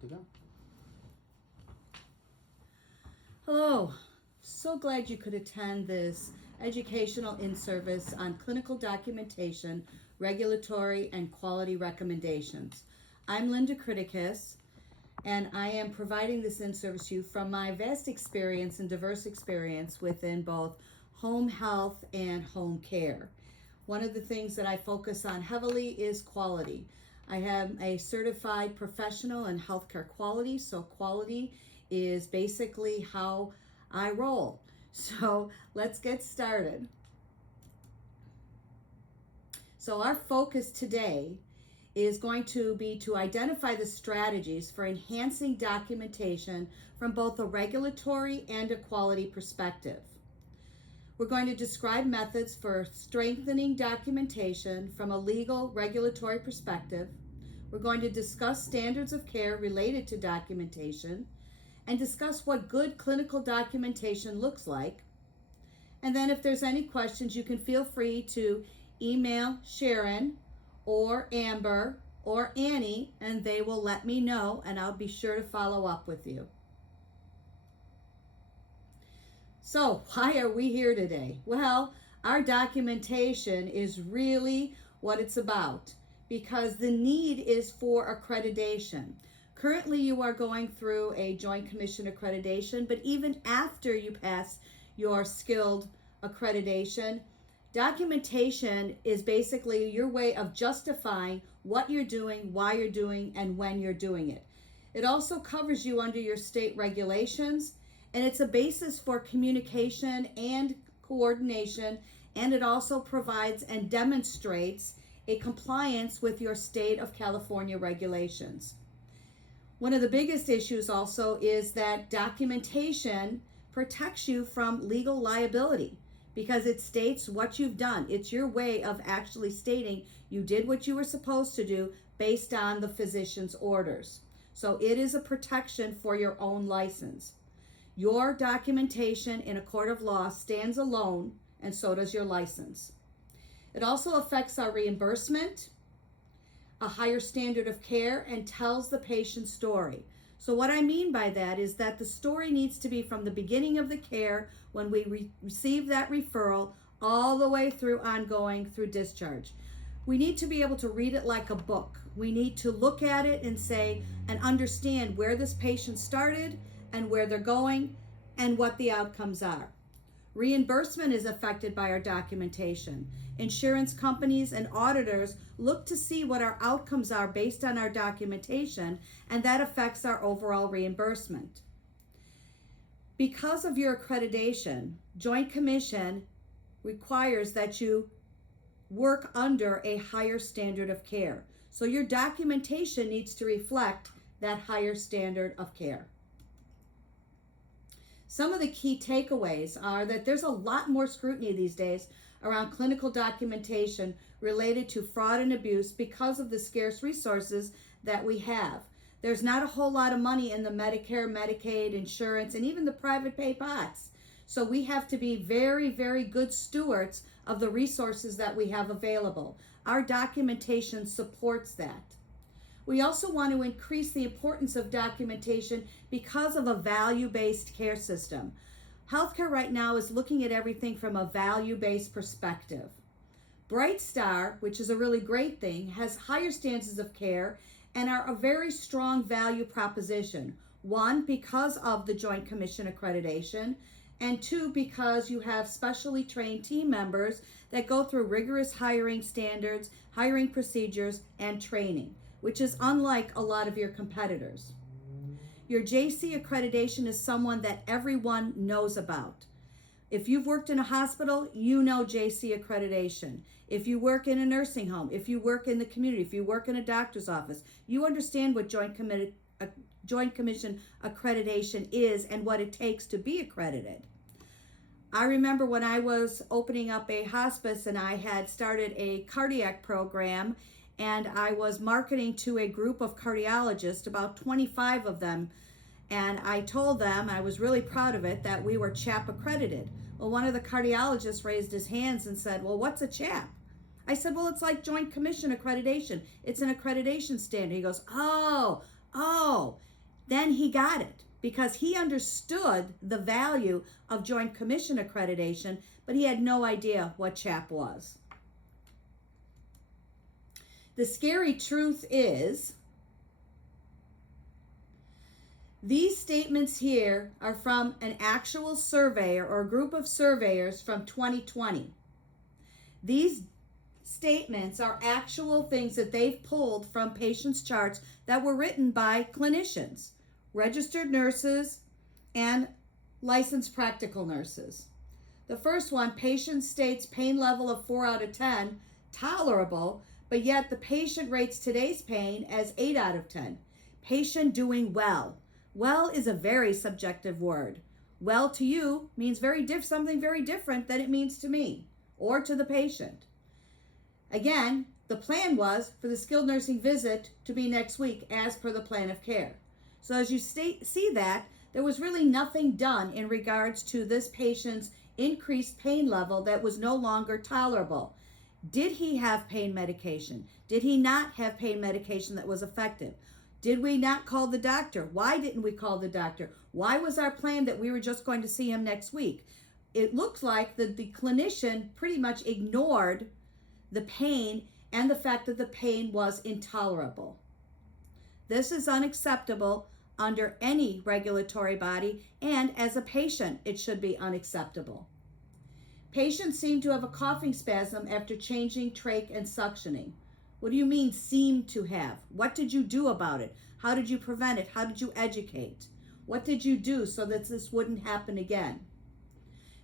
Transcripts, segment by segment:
good to go. Hello. So glad you could attend this educational in-service on clinical documentation, regulatory, and quality recommendations. I'm Linda Kritikos, and I am providing this in-service to you from my vast experience and diverse experience within both home health and home care. One of the things that I focus on heavily is quality. I am a certified professional in healthcare quality, so quality is basically how I roll. So let's get started. So our focus today is going to be to identify the strategies for enhancing documentation from both a regulatory and a quality perspective. We're going to describe methods for strengthening documentation from a legal regulatory perspective. We're going to discuss standards of care related to documentation and discuss what good clinical documentation looks like. And then if there's any questions, you can feel free to email Sharon or Amber or Annie, and they will let me know, and I'll be sure to follow up with you. So why are we here today? Well, our documentation is really what it's about because the need is for accreditation. Currently, you are going through a Joint Commission accreditation, but even after you pass your skilled accreditation, documentation is basically your way of justifying what you're doing, why you're doing, and when you're doing it. It also covers you under your state regulations, and it's a basis for communication and coordination, and it also provides and demonstrates a compliance with your state of California regulations. One of the biggest issues also is that documentation protects you from legal liability because it states what you've done. It's your way of actually stating you did what you were supposed to do based on the physician's orders. So it is a protection for your own license. Your documentation in a court of law stands alone, and so does your license. It also affects our reimbursement, a higher standard of care, and tells the patient's story. So what I mean by that is that the story needs to be from the beginning of the care when we receive that referral all the way through ongoing through discharge. We need to be able to read it like a book. We need to look at it and say and understand where this patient started and where they're going and what the outcomes are. Reimbursement is affected by our documentation. Insurance companies and auditors look to see what our outcomes are based on our documentation, and that affects our overall reimbursement. Because of your accreditation, Joint Commission requires that you work under a higher standard of care. So your documentation needs to reflect that higher standard of care. Some of the key takeaways are that there's a lot more scrutiny these days around clinical documentation related to fraud and abuse because of the scarce resources that we have. There's not a whole lot of money in the Medicare, Medicaid, insurance, and even the private pay pots. So we have to be very, very good stewards of the resources that we have available. Our documentation supports that. We also want to increase the importance of documentation because of a value-based care system. Healthcare right now is looking at everything from a value-based perspective. Bright Star, which is a really great thing, has higher standards of care and are a very strong value proposition. One, because of the Joint Commission accreditation, and two, because you have specially trained team members that go through rigorous hiring standards, hiring procedures, and training, which is unlike a lot of your competitors. Your JC accreditation is someone that everyone knows about. If you've worked in a hospital, you know JC accreditation. If you work in a nursing home, if you work in the community, if you work in a doctor's office, you understand what Joint Commission accreditation is and what it takes to be accredited. I remember when I was opening up a hospice and I had started a cardiac program, and I was marketing to a group of cardiologists, about 25 of them, and I told them, I was really proud of it, that we were CHAP accredited. Well, one of the cardiologists raised his hands and said, well, what's a CHAP? I said, well, it's like Joint Commission accreditation. It's an accreditation standard. He goes, oh. then he got it because he understood the value of Joint Commission accreditation, but he had no idea what CHAP was. The scary truth is, these statements here are from an actual surveyor or a group of surveyors from 2020. These statements are actual things that they've pulled from patients' charts that were written by clinicians, registered nurses, and licensed practical nurses. The first one, patient states pain level of 4 out of 10, tolerable, but yet the patient rates today's pain as 8 out of 10. Patient doing well. Well is a very subjective word. Well to you means something very different than it means to me or to the patient. Again, the plan was for the skilled nursing visit to be next week as per the plan of care. So as you see that, there was really nothing done in regards to this patient's increased pain level that was no longer tolerable. Did he have pain medication? Did he not have pain medication that was effective? Did we not call the doctor? Why didn't we call the doctor? Why was our plan that we were just going to see him next week? It looks like the clinician pretty much ignored the pain and the fact that the pain was intolerable. This is unacceptable under any regulatory body, and as a patient, it should be unacceptable. Patients seem to have a coughing spasm after changing trach and suctioning. What do you mean seem to have? What did you do about it? How did you prevent it? How did you educate? What did you do so that this wouldn't happen again?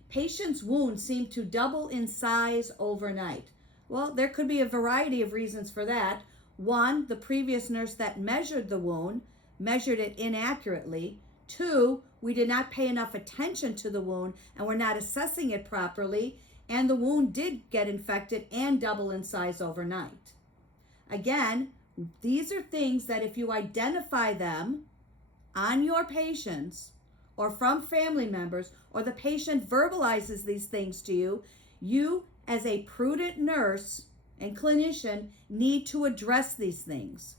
Patients' wounds seem to double in size overnight. Well, there could be a variety of reasons for that. One, the previous nurse that measured the wound measured it inaccurately. Two, we did not pay enough attention to the wound and we're not assessing it properly, and the wound did get infected and double in size overnight. Again, these are things that if you identify them on your patients or from family members, or the patient verbalizes these things to you, you as a prudent nurse and clinician need to address these things.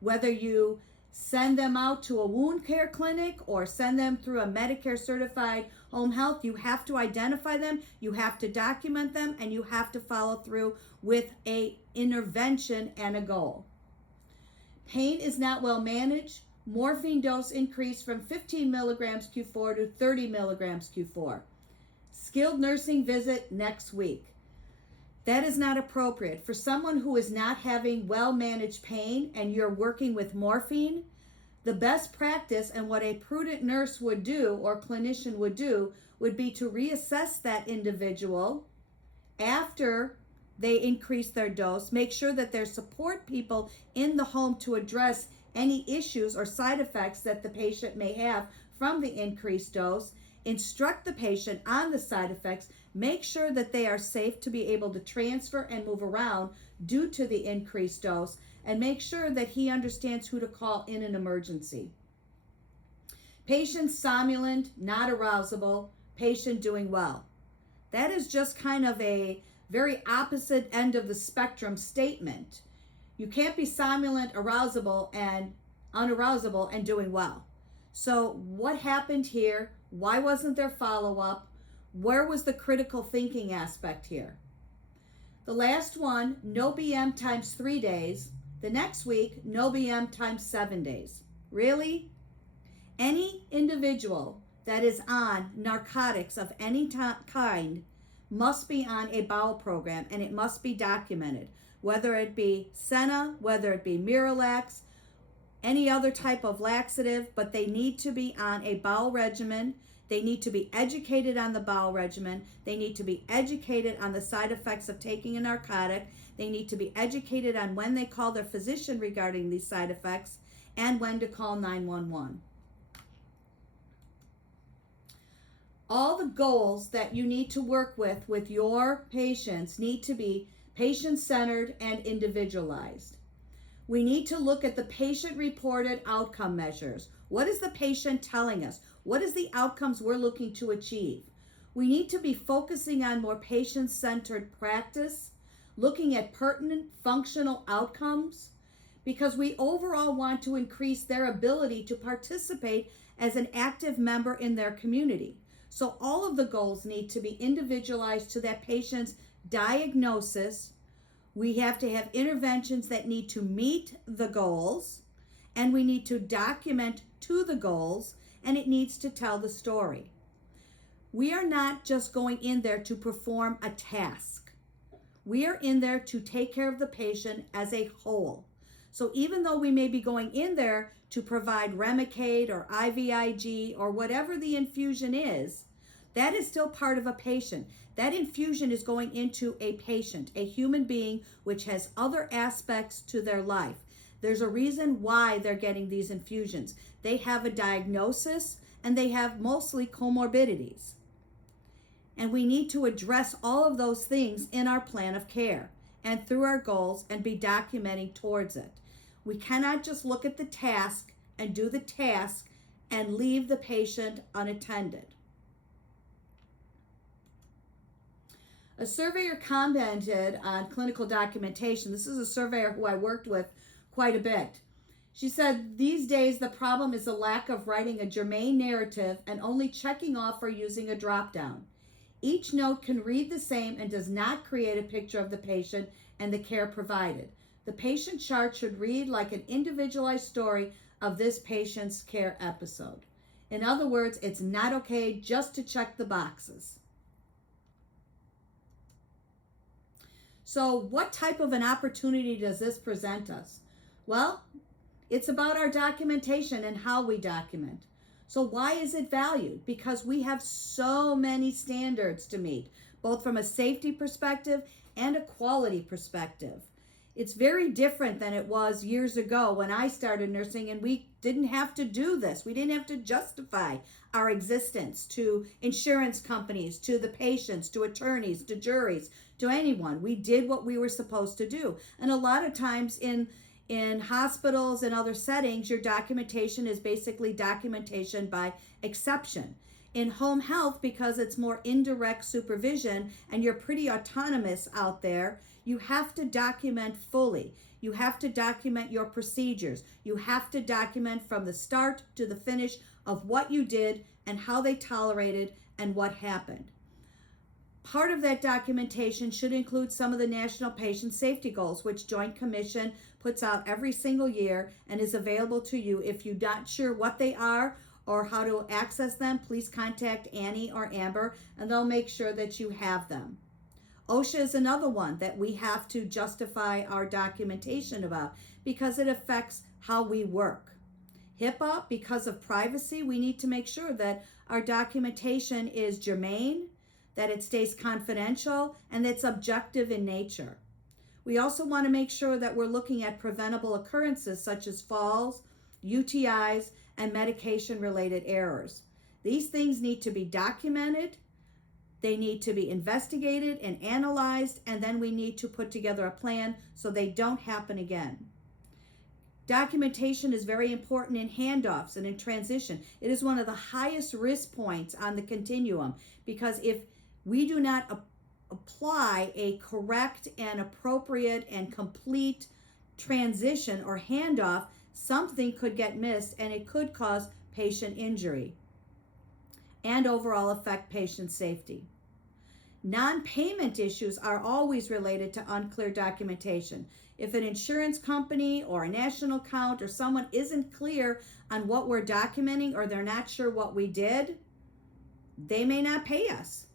Whether you send them out to a wound care clinic or send them through a Medicare certified home health, you have to identify them, you have to document them, and you have to follow through with a intervention and a goal. Pain is not well managed. Morphine dose increased from 15 milligrams Q4 to 30 milligrams Q4. Skilled nursing visit next week. That is not appropriate. For someone who is not having well-managed pain and you're working with morphine, the best practice and what a prudent nurse would do or clinician would do would be to reassess that individual after they increase their dose, make sure that there's support people in the home to address any issues or side effects that the patient may have from the increased dose, instruct the patient on the side effects, make sure that they are safe to be able to transfer and move around due to the increased dose, and make sure that he understands who to call in an emergency. Patient somnolent, not arousable, patient doing well. That is just kind of a very opposite end of the spectrum statement. You can't be somnolent, arousable, and unarousable and doing well. So what happened here? Why wasn't there follow-up? Where was the critical thinking aspect here? The last one, no BM times 3 days. The next week, no BM times 7 days. Really? Any individual that is on narcotics of any kind must be on a bowel program, and it must be documented. Whether it be Senna, whether it be Miralax, any other type of laxative, but they need to be on a bowel regimen. They need to be educated on the bowel regimen. They need to be educated on the side effects of taking a narcotic. They need to be educated on when they call their physician regarding these side effects and when to call 911. All the goals that you need to work with your patients need to be patient-centered and individualized. We need to look at the patient-reported outcome measures. What is the patient telling us? What is the outcomes we're looking to achieve? We need to be focusing on more patient-centered practice, looking at pertinent functional outcomes, because we overall want to increase their ability to participate as an active member in their community. So all of the goals need to be individualized to that patient's diagnosis. We have to have interventions that need to meet the goals, and we need to document to the goals, and it needs to tell the story. We are not just going in there to perform a task. We are in there to take care of the patient as a whole. So even though we may be going in there to provide Remicade or IVIG or whatever the infusion is, that is still part of a patient. That infusion is going into a patient, a human being, which has other aspects to their life. There's a reason why they're getting these infusions. They have a diagnosis and they have mostly comorbidities. And we need to address all of those things in our plan of care and through our goals and be documenting towards it. We cannot just look at the task and do the task and leave the patient unattended. A surveyor commented on clinical documentation. This is a surveyor who I worked with quite a bit. She said, these days the problem is the lack of writing a germane narrative and only checking off or using a drop-down. Each note can read the same and does not create a picture of the patient and the care provided. The patient chart should read like an individualized story of this patient's care episode. In other words, it's not okay just to check the boxes. So what type of an opportunity does this present us? Well, it's about our documentation and how we document. So why is it valued? Because we have so many standards to meet, both from a safety perspective and a quality perspective. It's very different than it was years ago when I started nursing, and we didn't have to do this. We didn't have to justify our existence to insurance companies, to the patients, to attorneys, to juries, to anyone. We did what we were supposed to do. And a lot of times in hospitals and other settings, your documentation is basically documentation by exception. In home health, because it's more indirect supervision and you're pretty autonomous out there, you have to document fully. You have to document your procedures. You have to document from the start to the finish of what you did and how they tolerated and what happened. Part of that documentation should include some of the National Patient Safety Goals, which Joint Commission puts out every single year and is available to you. If you're not sure what they are or how to access them, please contact Annie or Amber and they'll make sure that you have them. OSHA is another one that we have to justify our documentation about because it affects how we work. HIPAA, because of privacy, we need to make sure that our documentation is germane, that it stays confidential, and that's objective in nature. We also want to make sure that we're looking at preventable occurrences such as falls, UTIs, and medication-related errors. These things need to be documented, they need to be investigated and analyzed, and then we need to put together a plan so they don't happen again. Documentation is very important in handoffs and in transition. It is one of the highest risk points on the continuum because if we do not apply a correct and appropriate and complete transition or handoff, something could get missed and it could cause patient injury and overall affect patient safety. Non-payment issues are always related to unclear documentation. If an insurance company or a national account or someone isn't clear on what we're documenting or they're not sure what we did, they may not pay us.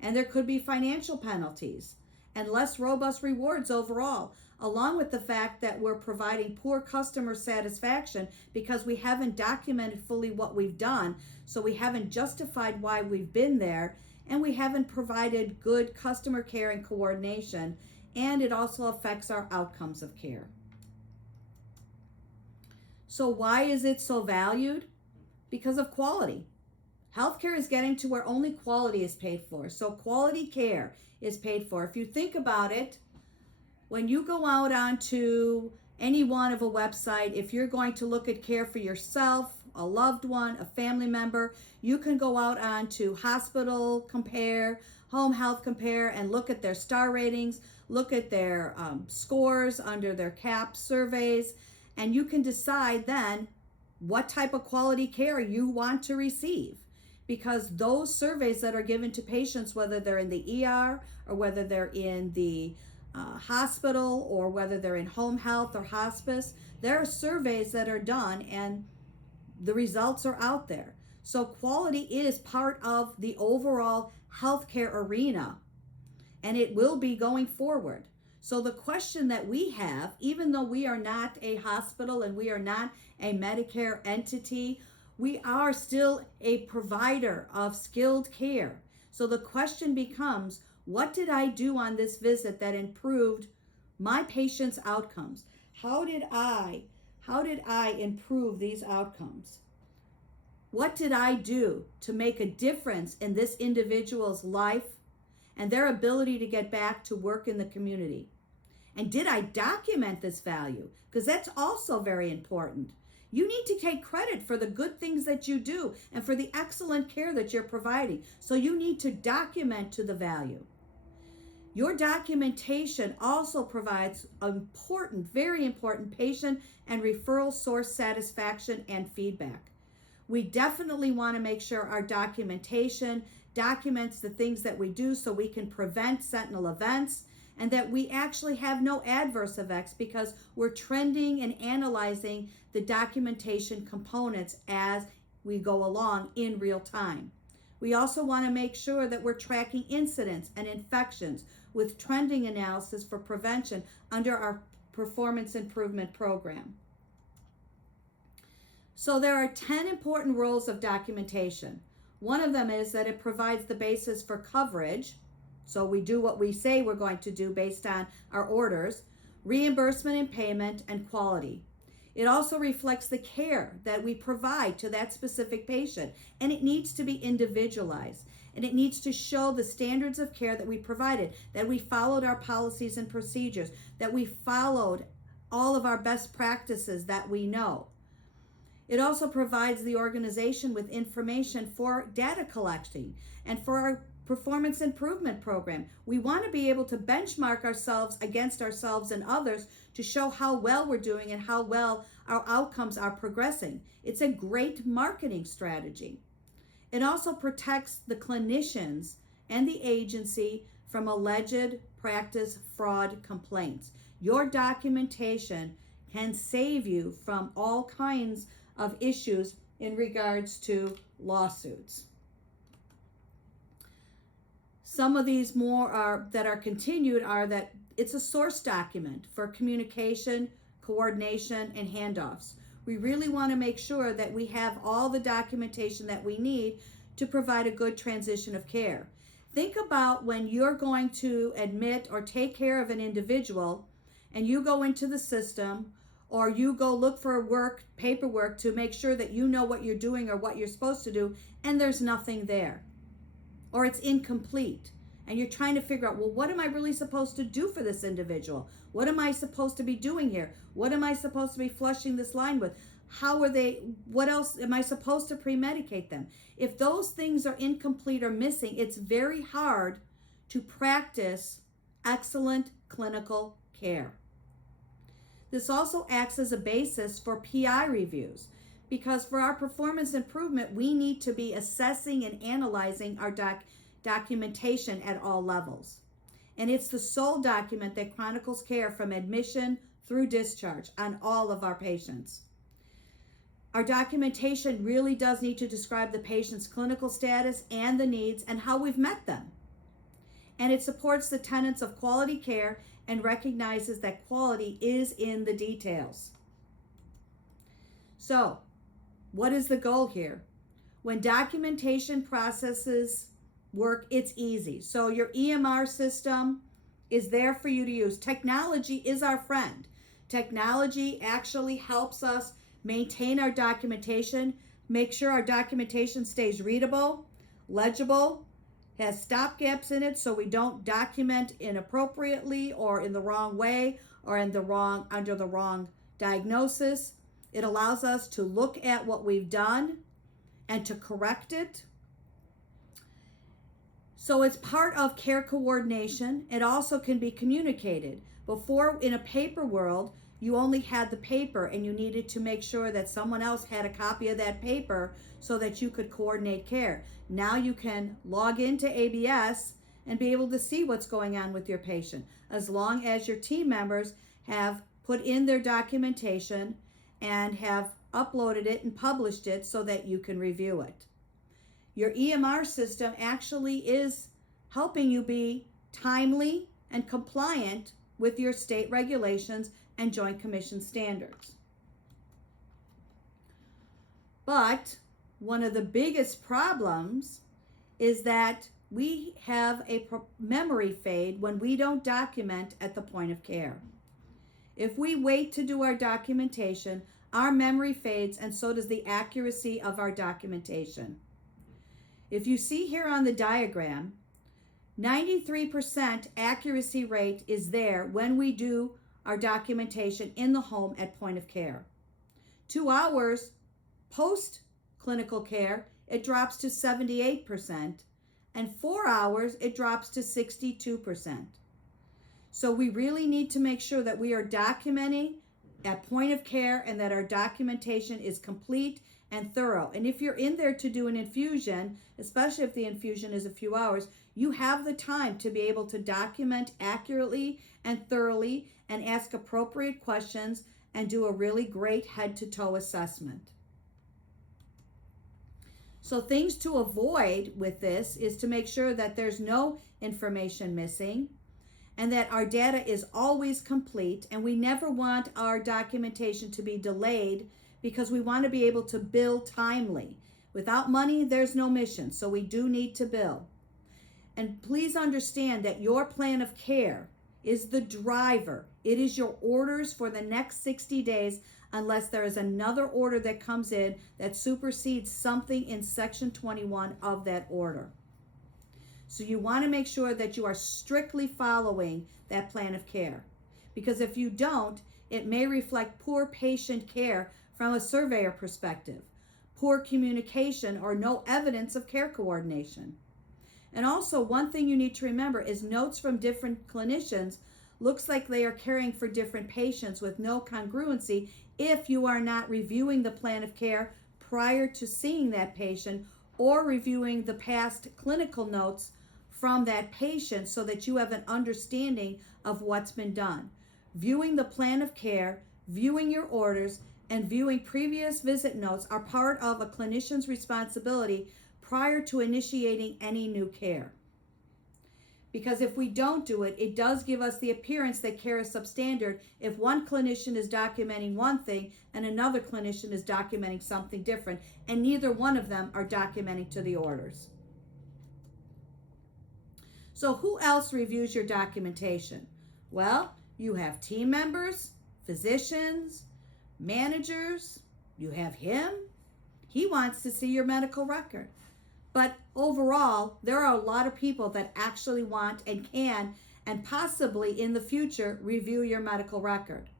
And there could be financial penalties and less robust rewards overall, along with the fact that we're providing poor customer satisfaction because we haven't documented fully what we've done, so we haven't justified why we've been there, and we haven't provided good customer care and coordination, and it also affects our outcomes of care. So why is it so valued? Because of quality. Healthcare is getting to where only quality is paid for. So quality care is paid for. If you think about it, when you go out onto any one of a website, if you're going to look at care for yourself, a loved one, a family member, you can go out onto Hospital Compare, Home Health Compare, and look at their star ratings, look at their scores under their CAP surveys, And you can decide then what type of quality care you want to receive. Because those surveys that are given to patients, whether they're in the ER or whether they're in the hospital or whether they're in home health or hospice, there are surveys that are done and the results are out there. So quality is part of the overall healthcare arena, and it will be going forward. So the question that we have, even though we are not a hospital and we are not a Medicare entity, we are still a provider of skilled care. So the question becomes, what did I do on this visit that improved my patient's outcomes? How did I improve these outcomes? What did I do to make a difference in this individual's life and their ability to get back to work in the community? And did I document this value? Because that's also very important. You need to take credit for the good things that you do and for the excellent care that you're providing. So you need to document to the value. Your documentation also provides important, very important patient and referral source satisfaction and feedback. We definitely want to make sure our documentation documents the things that we do so we can prevent sentinel events and that we actually have no adverse effects because we're trending and analyzing the documentation components as we go along in real time. We also want to make sure that we're tracking incidents and infections with trending analysis for prevention under our performance improvement program. So there are 10 important roles of documentation. One of them is that it provides the basis for coverage. So we do what we say we're going to do based on our orders, reimbursement and payment, and quality. It also reflects the care that we provide to that specific patient, and it needs to be individualized. And it needs to show the standards of care that we provided, that we followed our policies and procedures, that we followed all of our best practices that we know. It also provides the organization with information for data collecting and for our performance improvement program. We want to be able to benchmark ourselves against ourselves and others to show how well we're doing and how well our outcomes are progressing. It's a great marketing strategy. It also protects the clinicians and the agency from alleged practice fraud complaints. Your documentation can save you from all kinds of issues in regards to lawsuits. Some of these more that are continued are that it's a source document for communication, coordination, and handoffs. We really want to make sure that we have all the documentation that we need to provide a good transition of care. Think about when you're going to admit or take care of an individual and you go into the system or you go look for paperwork to make sure that you know what you're doing or what you're supposed to do, and there's nothing there. Or it's incomplete. And you're trying to figure out, well, what am I really supposed to do for this individual? What am I supposed to be doing here? What am I supposed to be flushing this line with? What else am I supposed to pre-medicate them? If those things are incomplete or missing, it's very hard to practice excellent clinical care. This also acts as a basis for PI reviews because for our performance improvement, we need to be assessing and analyzing our documentation at all levels. And it's the sole document that chronicles care from admission through discharge on all of our patients. Our documentation really does need to describe the patient's clinical status and the needs and how we've met them. And it supports the tenets of quality care and recognizes that quality is in the details. So, what is the goal here? When documentation processes work, it's easy. So your EMR system is there for you to use. Technology is our friend. Technology actually helps us maintain our documentation, make sure our documentation stays readable, legible, has stop gaps in it so we don't document inappropriately or in the wrong way or under the wrong diagnosis. It allows us to look at what we've done and to correct it. So it's part of care coordination. It also can be communicated. Before, in a paper world, you only had the paper and you needed to make sure that someone else had a copy of that paper so that you could coordinate care. Now you can log into ABS and be able to see what's going on with your patient, as long as your team members have put in their documentation and have uploaded it and published it so that you can review it. Your EMR system actually is helping you be timely and compliant with your state regulations and Joint Commission standards. But one of the biggest problems is that we have a memory fade when we don't document at the point of care. If we wait to do our documentation, our memory fades, and so does the accuracy of our documentation. If you see here on the diagram, 93% accuracy rate is there when we do our documentation in the home at point of care. 2 hours post clinical care, it drops to 78%, and 4 hours, it drops to 62%. So we really need to make sure that we are documenting at point of care and that our documentation is complete and thorough. And if you're in there to do an infusion, especially if the infusion is a few hours, you have the time to be able to document accurately and thoroughly and ask appropriate questions and do a really great head-to-toe assessment. So things to avoid with this is to make sure that there's no information missing and that our data is always complete, and we never want our documentation to be delayed because we want to be able to bill timely. Without money, there's no mission, so we do need to bill. And please understand that your plan of care is the driver. It is your orders for the next 60 days unless there is another order that comes in that supersedes something in Section 21 of that order. So you want to make sure that you are strictly following that plan of care, because if you don't, it may reflect poor patient care from a surveyor perspective, poor communication, or no evidence of care coordination. And also, one thing you need to remember is notes from different clinicians looks like they are caring for different patients with no congruency if you are not reviewing the plan of care prior to seeing that patient or reviewing the past clinical notes from that patient so that you have an understanding of what's been done. Viewing the plan of care, viewing your orders, and viewing previous visit notes are part of a clinician's responsibility prior to initiating any new care. Because if we don't do it, it does give us the appearance that care is substandard if one clinician is documenting one thing and another clinician is documenting something different, and neither one of them are documenting to the orders. So who else reviews your documentation? Well, you have team members, physicians, managers. You have him. He wants to see your medical record. But overall, there are a lot of people that actually want and can, and possibly in the future, review your medical record.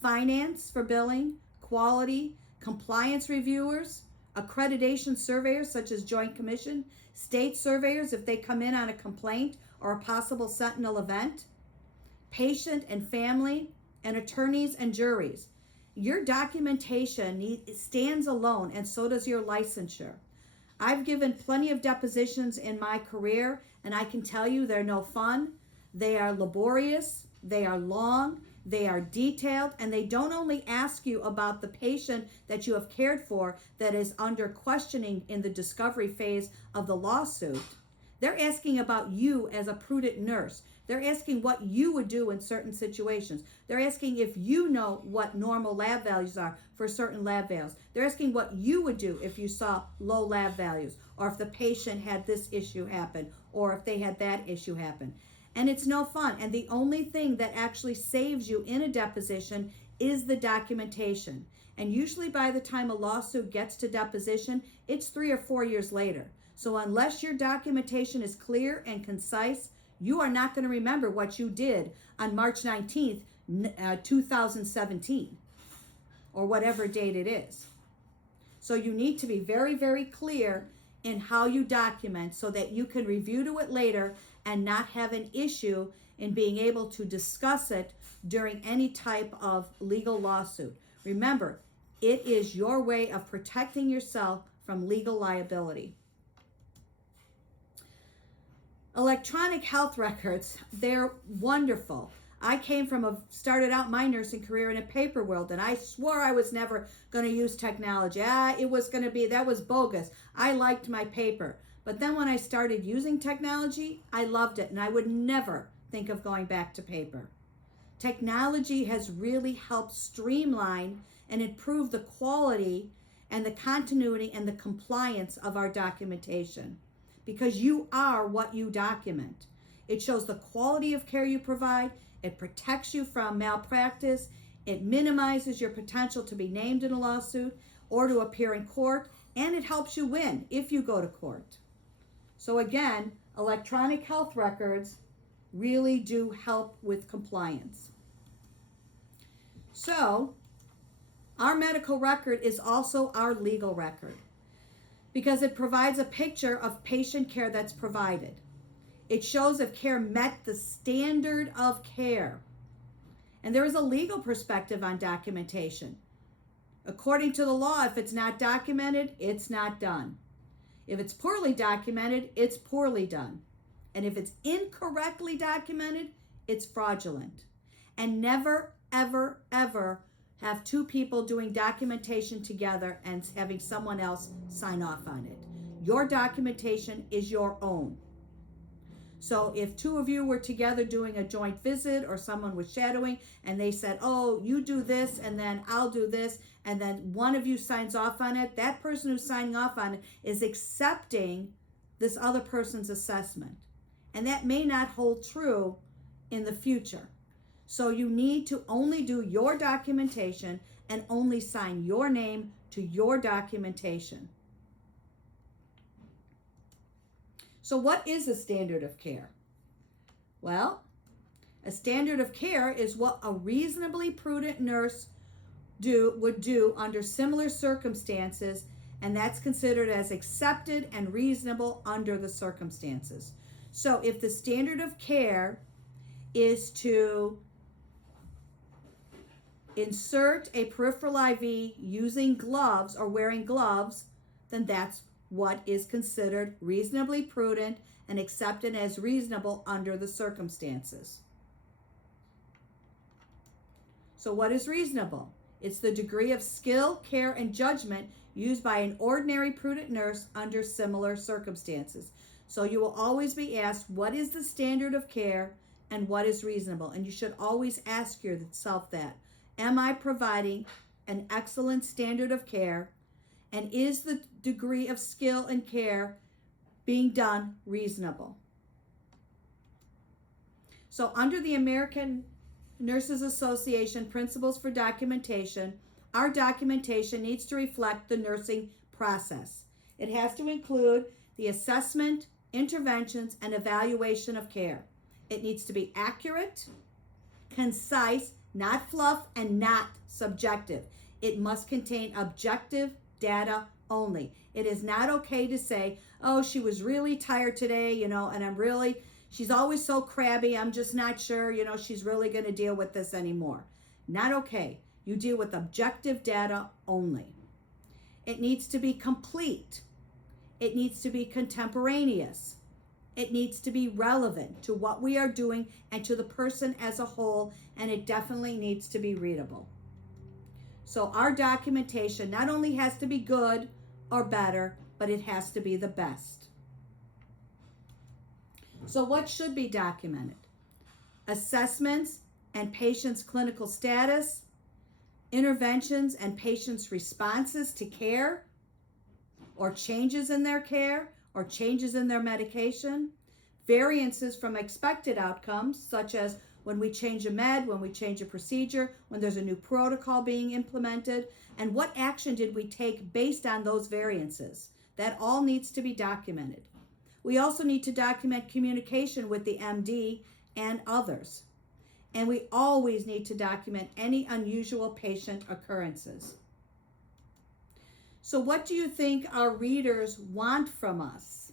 Finance for billing, quality, compliance reviewers, accreditation surveyors such as Joint Commission, state surveyors if they come in on a complaint or a possible sentinel event, patient and family, and attorneys and juries. Your documentation stands alone, and so does your licensure. I've given plenty of depositions in my career, and I can tell you they're no fun. They are laborious, they are long, they are detailed, and they don't only ask you about the patient that you have cared for that is under questioning in the discovery phase of the lawsuit. They're asking about you as a prudent nurse. They're asking what you would do in certain situations. They're asking if you know what normal lab values are for certain lab values. They're asking what you would do if you saw low lab values, or if the patient had this issue happen, or if they had that issue happen. And it's no fun. And the only thing that actually saves you in a deposition is the documentation. And usually by the time a lawsuit gets to deposition, it's 3 or 4 years later. So unless your documentation is clear and concise, you are not going to remember what you did on March 19th, 2017, or whatever date it is. So you need to be very, very clear in how you document so that you can review to it later and not have an issue in being able to discuss it during any type of legal lawsuit. Remember, it is your way of protecting yourself from legal liability. Electronic health records, they're wonderful. I started out my nursing career in a paper world, and I swore I was never going to use technology. That was bogus. I liked my paper. But then when I started using technology, I loved it, and I would never think of going back to paper. Technology has really helped streamline and improve the quality and the continuity and the compliance of our documentation, because you are what you document. It shows the quality of care you provide. It protects you from malpractice. It minimizes your potential to be named in a lawsuit or to appear in court, and it helps you win if you go to court. So again, electronic health records really do help with compliance. So, our medical record is also our legal record because it provides a picture of patient care that's provided. It shows if care met the standard of care. And there is a legal perspective on documentation. According to the law, if it's not documented, it's not done. If it's poorly documented, it's poorly done. And if it's incorrectly documented, it's fraudulent. And never, ever, ever have two people doing documentation together and having someone else sign off on it. Your documentation is your own. So if two of you were together doing a joint visit, or someone was shadowing and they said, oh, you do this and then I'll do this, and then one of you signs off on it, that person who's signing off on it is accepting this other person's assessment. And that may not hold true in the future. So you need to only do your documentation and only sign your name to your documentation. So what is a standard of care? Well, a standard of care is what a reasonably prudent nurse would do under similar circumstances, and that's considered as accepted and reasonable under the circumstances. So if the standard of care is to insert a peripheral IV using gloves or wearing gloves, then that's what is considered reasonably prudent and accepted as reasonable under the circumstances. So what is reasonable? It's the degree of skill, care, and judgment used by an ordinary prudent nurse under similar circumstances. So you will always be asked, what is the standard of care and what is reasonable? And you should always ask yourself that. Am I providing an excellent standard of care? And is the degree of skill and care being done reasonable? So under the American Nurses Association Principles for Documentation, our documentation needs to reflect the nursing process. It has to include the assessment, interventions, and evaluation of care. It needs to be accurate, concise, not fluff, and not subjective. It must contain objective data only. It is not okay to say, oh, she was really tired today, and she's always so crabby, I'm just not sure, she's really going to deal with this anymore. Not okay. You deal with objective data only. It needs to be complete. It needs to be contemporaneous. It needs to be relevant to what we are doing and to the person as a whole, and it definitely needs to be readable. So our documentation not only has to be good or better, but it has to be the best. So what should be documented? Assessments and patients' clinical status, interventions and patients' responses to care, or changes in their care, or changes in their medication, variances from expected outcomes, such as when we change a med, when we change a procedure, when there's a new protocol being implemented, and what action did we take based on those variances. That all needs to be documented. We also need to document communication with the MD and others. And we always need to document any unusual patient occurrences. So what do you think our readers want from us?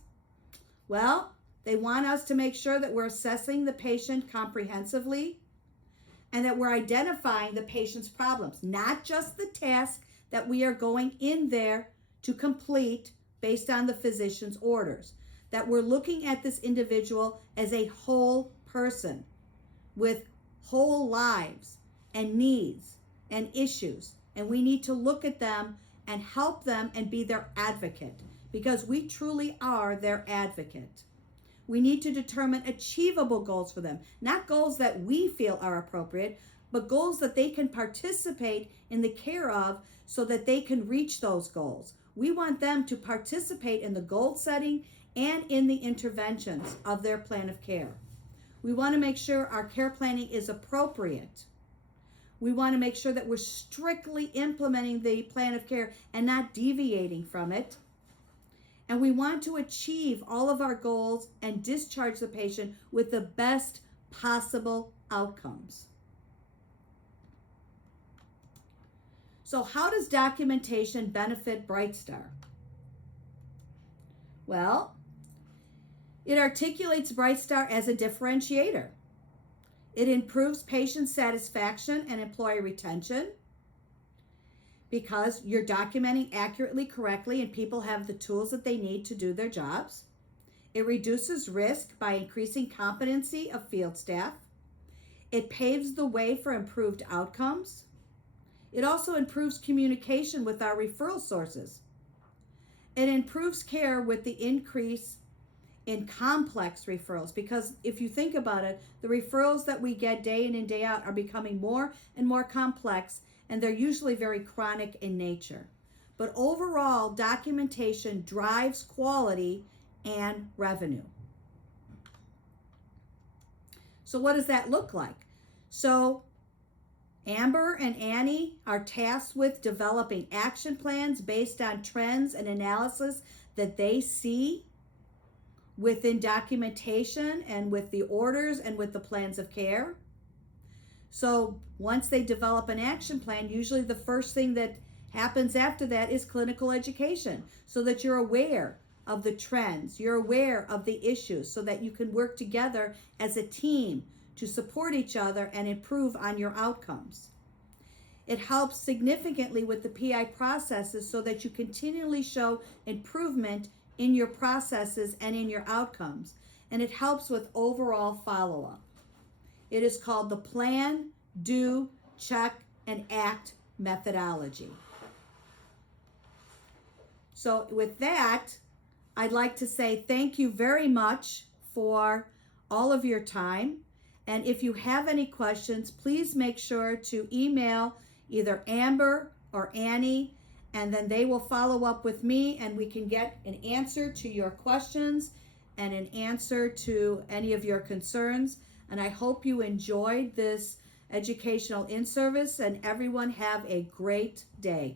Well, they want us to make sure that we're assessing the patient comprehensively, and that we're identifying the patient's problems, not just the task that we are going in there to complete based on the physician's orders, that we're looking at this individual as a whole person with whole lives and needs and issues. And we need to look at them and help them and be their advocate, because we truly are their advocate. We need to determine achievable goals for them, not goals that we feel are appropriate, but goals that they can participate in the care of so that they can reach those goals. We want them to participate in the goal setting and in the interventions of their plan of care. We want to make sure our care planning is appropriate. We want to make sure that we're strictly implementing the plan of care and not deviating from it. And we want to achieve all of our goals and discharge the patient with the best possible outcomes. So how does documentation benefit BrightStar? Well, it articulates BrightStar as a differentiator. It improves patient satisfaction and employee retention because you're documenting accurately, correctly, and people have the tools that they need to do their jobs. It reduces risk by increasing competency of field staff. It paves the way for improved outcomes. It also improves communication with our referral sources. It improves care with the increase in complex referrals, because if you think about it, the referrals that we get day in and day out are becoming more and more complex, and they're usually very chronic in nature. But overall, documentation drives quality and revenue. So what does that look like? So Amber and Annie are tasked with developing action plans based on trends and analysis that they see within documentation and with the orders and with the plans of care. So once they develop an action plan, usually the first thing that happens after that is clinical education, so that you're aware of the trends, you're aware of the issues, so that you can work together as a team to support each other and improve on your outcomes. It helps significantly with the PI processes so that you continually show improvement in your processes and in your outcomes. And it helps with overall follow-up. It is called the plan, do, check, and act methodology. So with that, I'd like to say thank you very much for all of your time. And if you have any questions, please make sure to email either Amber or Annie, and then they will follow up with me, and we can get an answer to your questions and an answer to any of your concerns. And I hope you enjoyed this educational in-service, and everyone have a great day.